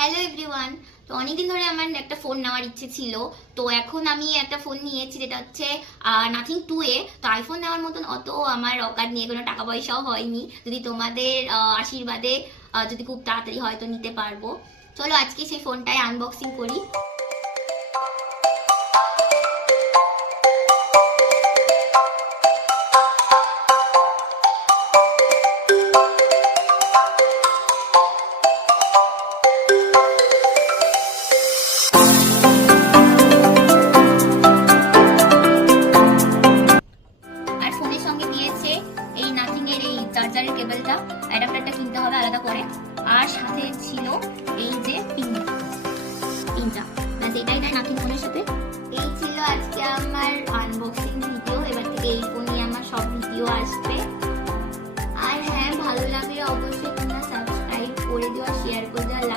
Hello everyone. তো অনেকদিন ধরে আমার একটা ফোন নেওয়ার ইচ্ছে ছিল, তো এখন আমি একটা ফোন নিয়েছি যেটা হচ্ছে নাথিং 2A। তো আইফোন নেওয়ার মতন অত আমার অকাত নিয়ে কোনো টাকা পয়সাও হয়নি, যদি তোমাদের আশীর্বাদে যদি খুব তাড়াতাড়ি হয়তো নিতে পারবো। চলো আজকে সেই ফোনটাই আনবক্সিং করি। আর ফোনের সঙ্গে দিয়েছে এই নাথিং এর এই চার্জারের কেবলটা, অ্যাডাপ্টারটা কিনতে হবে আলাদা করে। আর সাথে ছিল এই যে পিনটা।